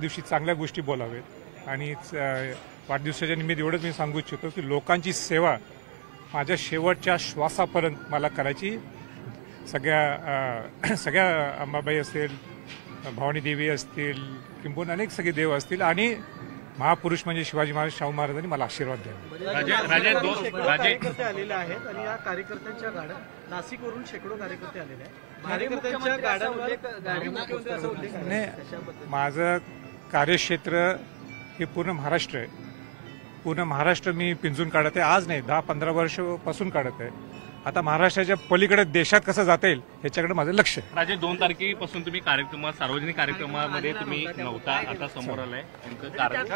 दिवशी चांगल्या गोष्टी बोलावेत आणि वाढदिवसाच्या निमित्त एवढंच मी सांगू इच्छितो की लोकांची सेवा माझ्या शेवटच्या श्वासापर्यंत मला करायची. सगळ्या अंबाबाई असतील, भवानी देवी असतील, किंबहुना अनेक सगळे देव असतील आणि महापुरुष म्हणजे शिवाजी महाराज, शाहू महाराजांनी मला आशीर्वाद द्यावा. कार्यकर्ते आलेले आहेत आणि या कार्यकर्त्यांच्या गाड्या नाशिकवरून शेकडो कार्यकर्ते आलेले आहेत. कार्यकर्त्यांच्या गाड्यांवर माझं कार्यक्षेत्र हे पूर्ण महाराष्ट्र आहे. पूर्ण महाराष्ट्र मी पिंजून काढत आहे. आज नाही, 10-15 वर्षापासून काढत आहे. आता महाराष्ट्राच्या पलीकडे देशात कसं जाता येईल ह्याच्याकडे माझं लक्ष आहे. राजे, 2 तारखेपासून तुम्ही सार्वजनिक कार्यक्रमामध्ये तुम्ही नव्हता, आता समोर आलाय नेमकं कारण?